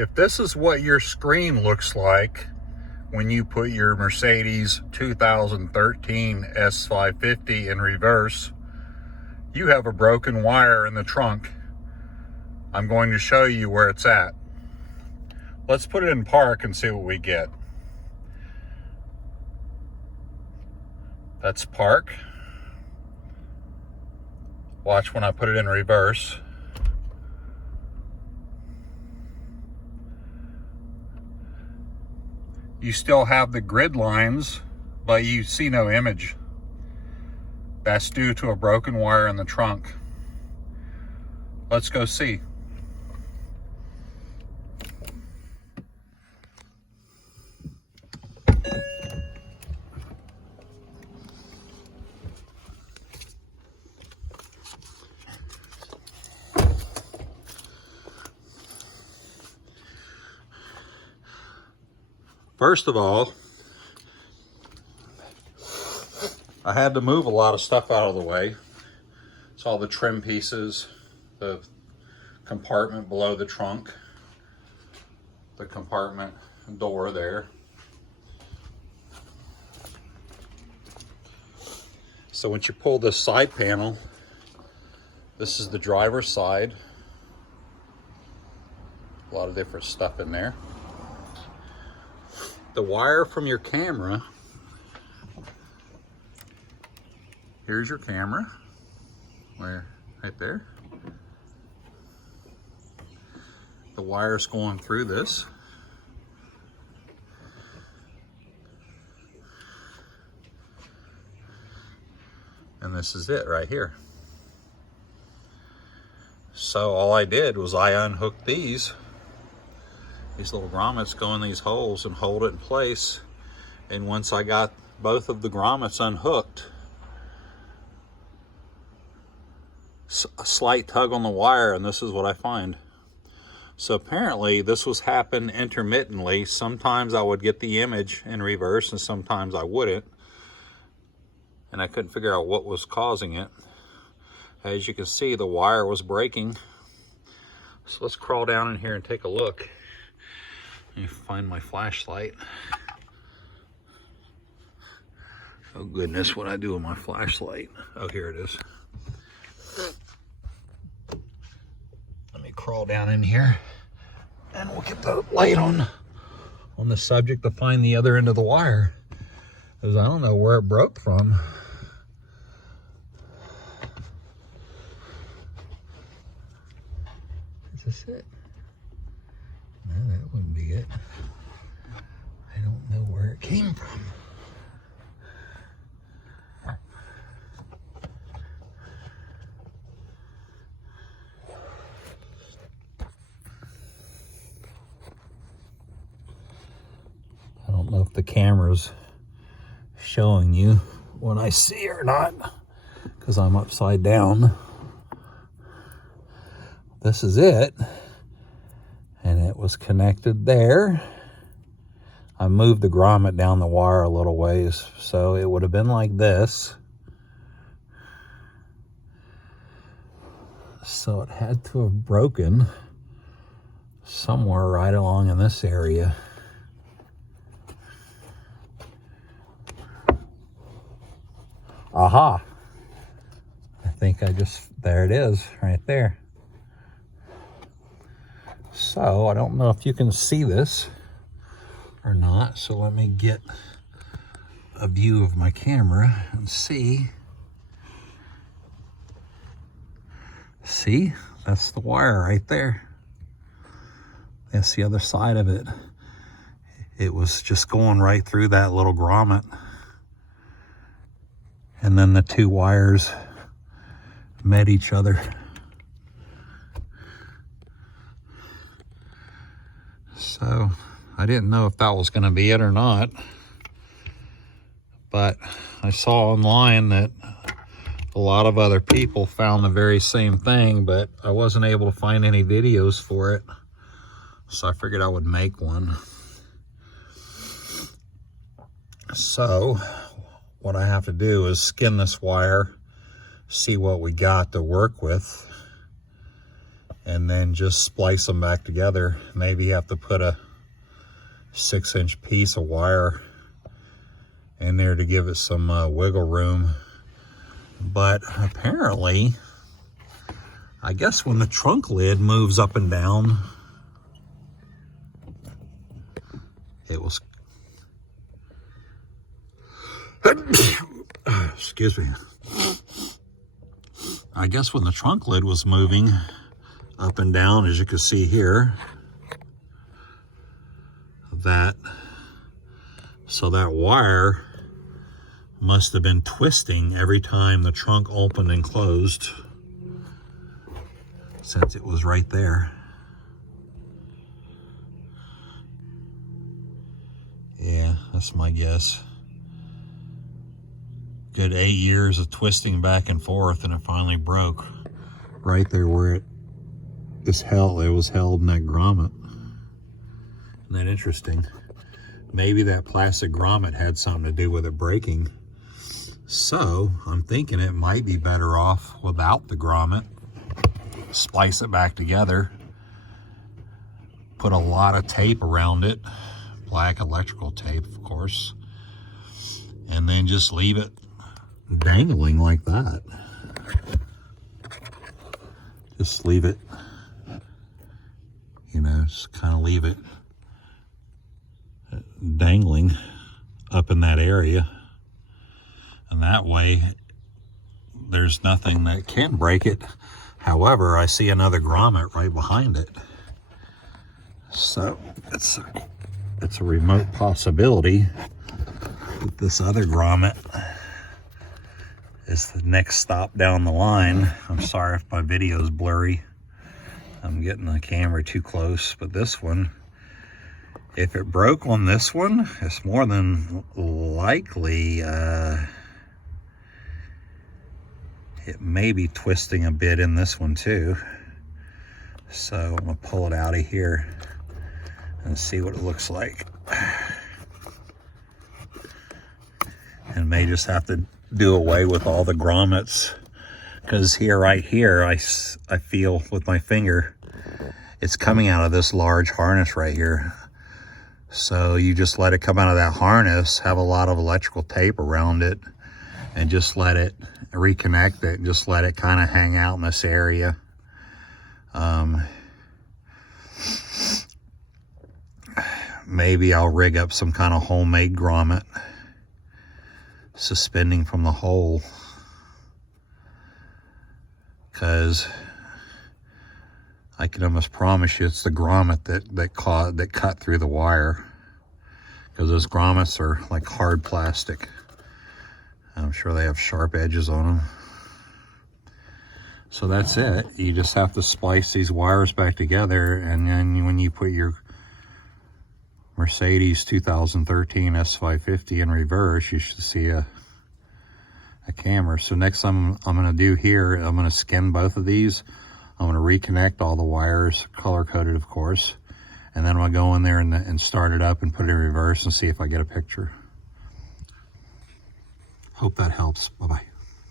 If this is what your screen looks like when you put your Mercedes 2013 S550 in reverse, you have a broken wire in the trunk. I'm going to show you where it's at. Let's put it in park and see what we get. That's park. Watch when I put it in reverse. You still have the grid lines, but you see no image. That's due to a broken wire in the trunk. Let's go see. First of all, I had to move a lot of stuff out of the way. It's all the trim pieces, the compartment below the trunk, the compartment door there. So once you pull this side panel, this is the driver's side. A lot of different stuff in there. The wire from your camera, here's your camera, right there. The wire's going through this. And this is it right here. So all I did was I unhooked these little grommets go in these holes and hold it in place. And once I got both of the grommets unhooked, a slight tug on the wire, and this is what I find. So apparently this was happening intermittently. Sometimes I would get the image in reverse and sometimes I wouldn't. And I couldn't figure out what was causing it. As you can see, the wire was breaking. So let's crawl down in here and take a look. Let me find my flashlight. Oh goodness, what I do with my flashlight. Oh, here it is. Let me crawl down in here and we'll get the light on the subject to find the other end of the wire, because I don't know where it broke from. Is this it? No, that wouldn't be it. I don't know where it came from. I don't know if the camera's showing you what I see or not, because I'm upside down. This is it. And it was connected there. I moved the grommet down the wire a little ways, so it would have been like this. So it had to have broken somewhere right along in this area. Aha! I think there it is, right there. So I don't know if you can see this or not, so let me get a view of my camera and see. See, that's the wire right there. That's the other side of it. It was just going right through that little grommet. And then the two wires met each other. So I didn't know if that was going to be it or not, but I saw online that a lot of other people found the very same thing, but I wasn't able to find any videos for it, so I figured I would make one. So what I have to do is skin this wire, see what we got to work with, and then just splice them back together. Maybe you have to put a 6-inch piece of wire in there to give it some wiggle room. But apparently, I guess when the trunk lid moves up and down, it was, excuse me. I guess when the trunk lid was moving up and down, as you can see here, so that wire must have been twisting every time the trunk opened and closed, since it was right there. Yeah, that's my guess. Good 8 years of twisting back and forth, and it finally broke right there where it was held in that grommet. Isn't that interesting? Maybe that plastic grommet had something to do with it breaking. So I'm thinking it might be better off without the grommet. Splice it back together, put a lot of tape around it, black electrical tape, of course, and then just leave it dangling like that. Just leave it, you know, just kind of leave it dangling up in that area. And that way, there's nothing that can break it. However, I see another grommet right behind it. So it's a remote possibility that this other grommet is the next stop down the line. I'm sorry if my video is blurry. I'm getting the camera too close, but this one, if it broke on this one, it's more than likely it may be twisting a bit in this one too. So I'm gonna pull it out of here and see what it looks like. And may just have to do away with all the grommets, because right here, I feel with my finger, it's coming out of this large harness right here. So you just let it come out of that harness, have a lot of electrical tape around it, and just let it reconnect it, and just let it kind of hang out in this area. Maybe I'll rig up some kind of homemade grommet suspending from the hole, because I can almost promise you it's the grommet that cut through the wire, because those grommets are like hard plastic. I'm sure they have sharp edges on them. So that's it. You just have to splice these wires back together, and then when you put your Mercedes 2013 S550 in reverse, you should see a camera. So next time I'm going to do here, I'm going to skin both of these. I'm going to reconnect all the wires, color-coded of course, and then I'm going to go in there and start it up and put it in reverse and see if I get a picture. Hope that helps. Bye-bye.